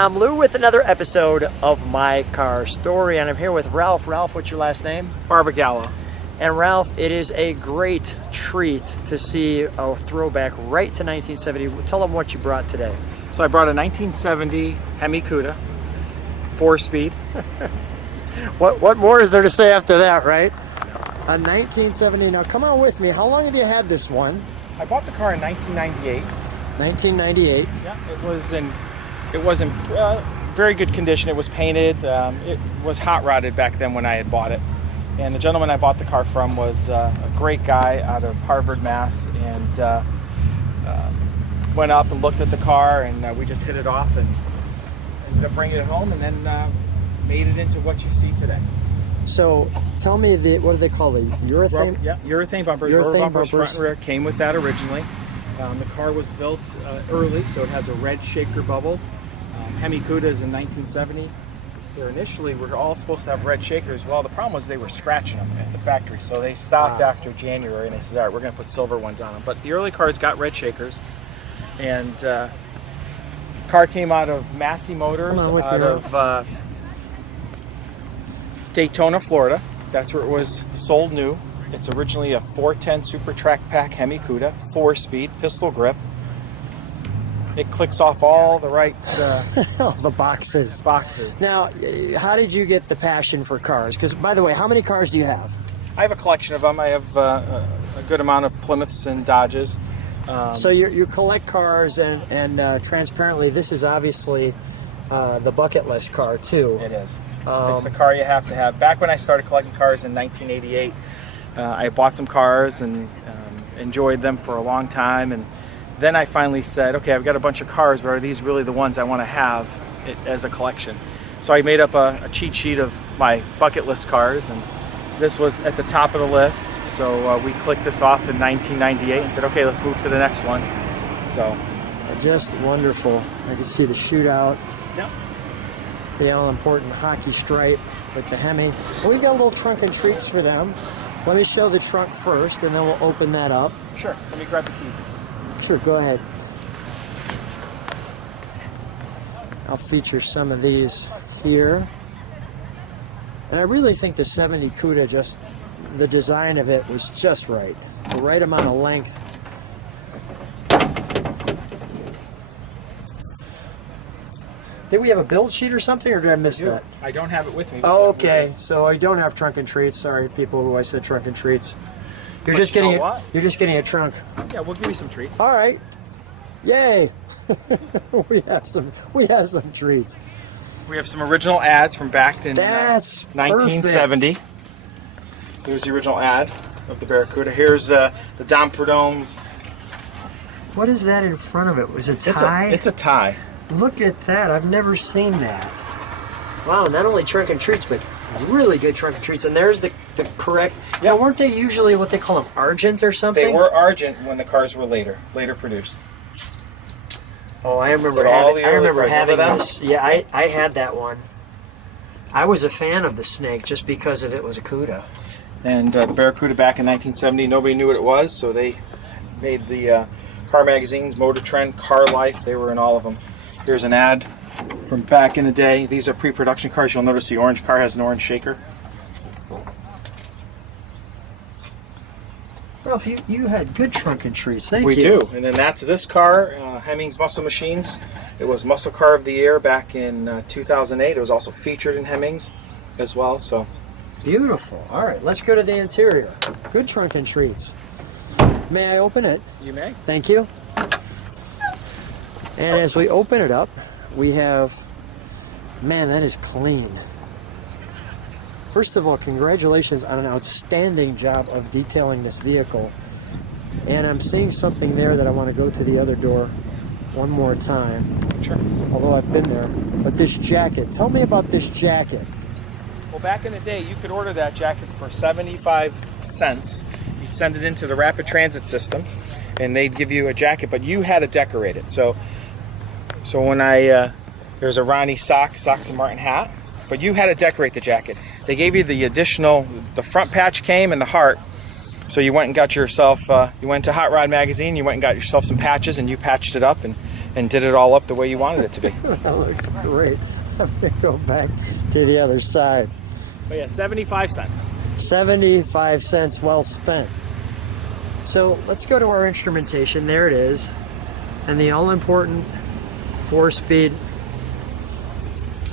I'm Lou with another episode of My Car Story, and I'm here with Ralph. Ralph, what's your last name? Barbagallo. And Ralph, it is a great treat to see a throwback right to 1970. Tell them what you brought today. So I brought a 1970 Hemi Cuda, 4-speed. What more is there to say after that, right? A 1970. Now come on with me. How long have you had this one? I bought the car in 1998. 1998. Yeah, it was in very good condition. It was painted. It was hot rodded back then when I had bought it. And the gentleman I bought the car from was a great guy out of Harvard, Mass. And went up and looked at the car, and we just hit it off and ended up bringing it home, and then made it into what you see today. So tell me, what do they call the urethane? Yeah, urethane bumpers. Urethane bumpers, front and rear, came with that originally. The car was built early, so it has a red shaker bubble. Hemi Cudas in 1970. They initially were all supposed to have red shakers. Well, the problem was they were scratching them at the factory, so they stopped after January, and they said, all right, we're going to put silver ones on them. But the early cars got red shakers, and car came out of Massey Motors, out of Daytona, Florida. That's where it was sold new. It's originally a 410 Super Track Pack Hemi Cuda, 4-speed, pistol grip. It clicks off all the right the boxes. Now, how did you get the passion for cars? Because, by the way, how many cars do you have? I have a collection of them. I have a good amount of Plymouths and Dodges. So you collect cars, and transparently, this is obviously the bucket list car, too. It is. It's the car you have to have. Back when I started collecting cars in 1988, I bought some cars and enjoyed them for a long time, and then I finally said, okay, I've got a bunch of cars, but are these really the ones I want to have as a collection? So I made up a cheat sheet of my bucket list cars, and this was at the top of the list. So we clicked this off in 1998 and said, okay, let's move to the next one. So just wonderful. I can see the shootout. Yep. The all-important hockey stripe with the Hemi. Well, we got a little trunk and treats for them. Let me show the trunk first, and then we'll open that up. Sure. Let me grab the keys. Sure, go ahead. I'll feature some of these here. And I really think the 70 Cuda, the design of it was just right. The right amount of length. Did we have a build sheet or something, or did I miss that? I don't have it with me. Oh, okay. So I don't have trunk and treats. Sorry, people who I said trunk and treats. You're just getting it. You're just getting a trunk. Yeah, we'll give you some treats. All right. Yay. we have some treats. We have some original ads from back in That's 1970. Perfect. Here's the original ad of the Barracuda. Here's the Dom Prudhomme. What is that in front of it? Was it a tie? It's a tie. Look at that. I've never seen that. Wow, not only trunk and treats, but really good trunk and treats. And there's the correct... Yeah, weren't they usually what they call them, argent or something? They were argent when the cars were later produced. Oh, I remember having this. Yeah, I had that one. I was a fan of the Snake just because of it was a Cuda. And the Barracuda back in 1970, nobody knew what it was, so they made the car magazines, Motor Trend, Car Life, they were in all of them. Here's an ad from back in the day. These are pre-production cars. You'll notice the orange car has an orange shaker. Ralph, you had good trunk and treats. Thank you. We do. And then that's this car, Hemmings Muscle Machines. It was Muscle Car of the Year back in 2008. It was also featured in Hemmings as well. So beautiful. All right, let's go to the interior. Good trunk and treats. May I open it? You may. Thank you. And as we open it up, we have, man, that is clean. First of all, congratulations on an outstanding job of detailing this vehicle. And I'm seeing something there that I want to go to the other door one more time. Sure. Although I've been there. But this jacket, tell me about this jacket. Well, back in the day, you could order that jacket for 75 cents. You'd send it into the rapid transit system, and they'd give you a jacket, but you had to decorate it. So when there's a Ronnie Sox and Martin hat, but you had to decorate the jacket. They gave you the additional, the front patch came and the heart. So you went and got yourself, you went to Hot Rod Magazine, you went and got yourself some patches, and you patched it up and and did it all up the way you wanted it to be. That looks great. I'm going to go back to the other side. But yeah, 75 cents. 75 cents well spent. So let's go to our instrumentation. There it is. And the all-important 4-speed.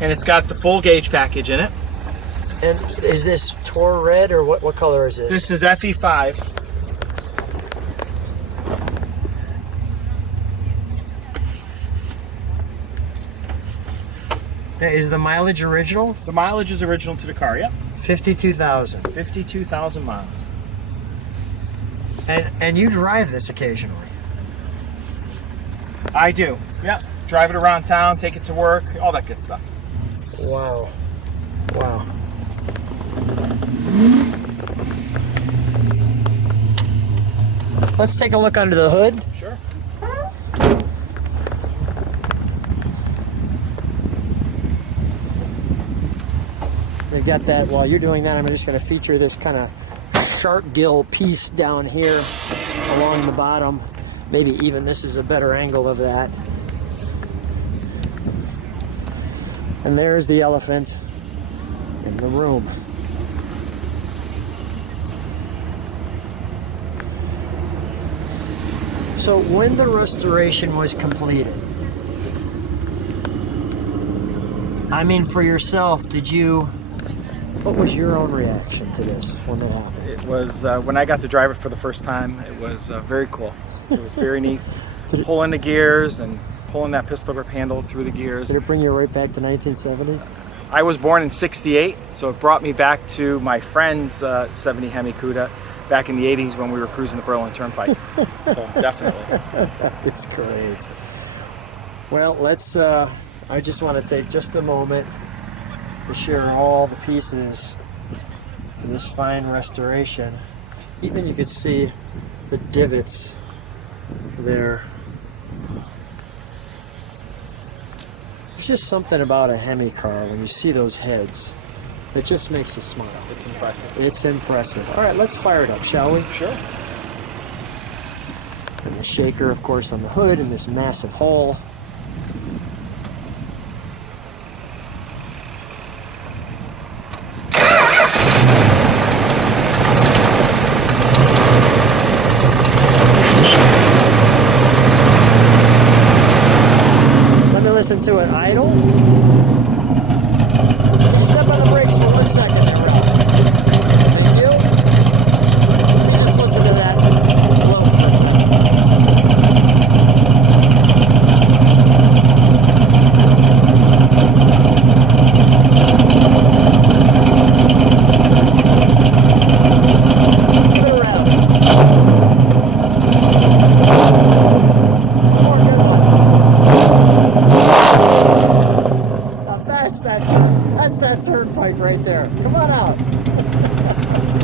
And it's got the full gauge package in it. And is this Tour Red or what color is this? This is FE5. Is the mileage original? The mileage is original to the car, yep. 52,000. 52,000 miles. And you drive this occasionally? I do, yep. Drive it around town, take it to work, all that good stuff. Wow. Wow. Let's take a look under the hood. Sure. They've got that. While you're doing that, I'm just going to feature this kind of shark gill piece down here along the bottom. Maybe even this is a better angle of that. And there's the elephant in the room. So when the restoration was completed, I mean, for yourself, what was your own reaction to this when it happened? It was, when I got to drive it for the first time, it was very cool. It was very neat. Pulling the gears and pulling that pistol grip handle through the gears. Did it bring you right back to 1970? I was born in '68, so it brought me back to my friend's 70 Hemi Cuda back in the 80s when we were cruising the Berlin Turnpike. So definitely. It's great. Well, let's, I just want to take just a moment to share all the pieces to this fine restoration. Even you could see the divots there. There's just something about a Hemi car when you see those heads. It just makes you smile. It's impressive. It's impressive. All right, let's fire it up, shall we? Sure. And the shaker, of course, on the hood and this massive hole. Let me listen to it idle. Step on the brakes for 1 second there, Ralph. Thank you. Let me just listen to that alone for a second. Give it a rattle. More good one. Now that's that turnpike right there. Come on out.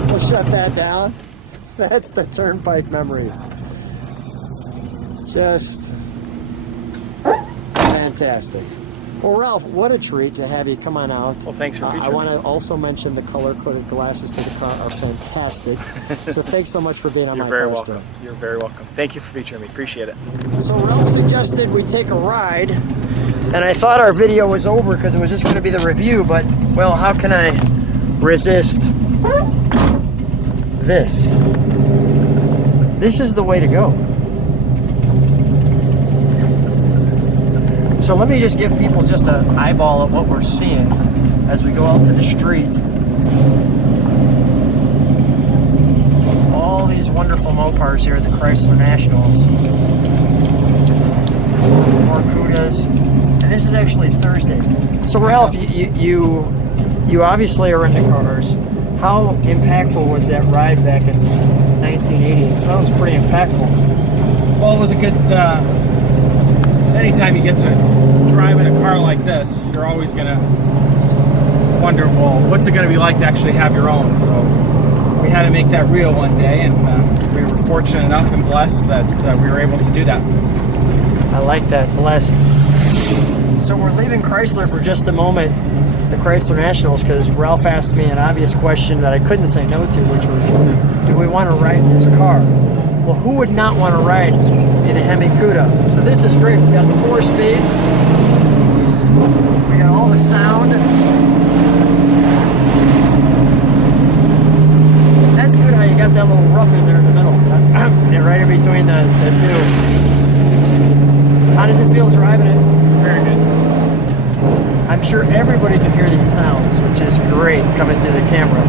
We'll shut that down. That's the turnpike memories. Just fantastic. Well, Ralph, what a treat to have you come on out. Well, thanks for featuring I want me. to also mention the color-coded glasses to the car are fantastic. So thanks so much for being on You're my very car welcome. today. You're very welcome. Thank you for featuring me. Appreciate it. So Ralph suggested we take a ride, and I thought our video was over because it was just going to be the review, but, well, how can I resist this? This is the way to go. So let me just give people just an eyeball at what we're seeing as we go out to the street. All these wonderful Mopars here at the Chrysler Nationals. More Cudas. And this is actually Thursday. So Ralph, you obviously are into cars. How impactful was that ride back in 1980? It sounds pretty impactful. Well, it was a good, anytime you get to drive in a car like this, you're always going to wonder, well, what's it going to be like to actually have your own? So we had to make that real one day, and we were fortunate enough and blessed that we were able to do that. I like that, blessed. So we're leaving Chrysler for just a moment, the Chrysler Nationals, because Ralph asked me an obvious question that I couldn't say no to, which was, do we want to ride in his car? Well, who would not want to ride in a Hemi Cuda? So this is great. We got the 4-speed. We got all the sound. That's good how you got that little rough in there in the middle. Right in between the two. How does it feel driving it? Very good. I'm sure everybody can hear these sounds, which is great coming through the camera.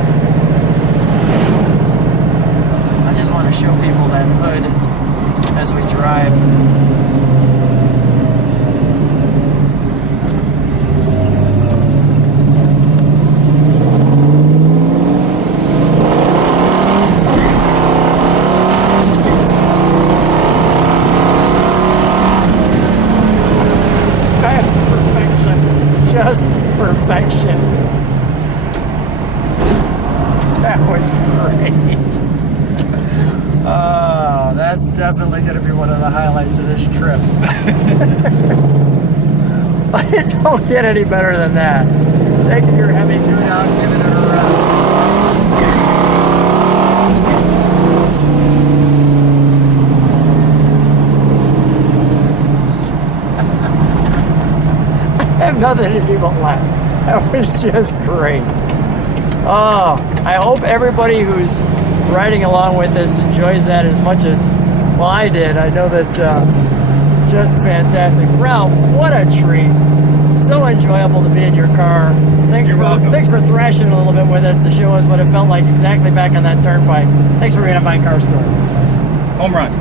I just want to show people that hood as we drive. Just perfection. That was great. That's definitely going to be one of the highlights of this trip. Don't get any better than that. Taking your Hemi Cuda out and giving it a run. I have nothing to do but laugh. That was just great. Oh, I hope everybody who's riding along with us enjoys that as much as, well, I did. I know that's just fantastic. Ralph, what a treat. So enjoyable to be in your car. Thanks for thrashing a little bit with us to show us what it felt like exactly back on that turnpike. Thanks for being at my car store. Home run.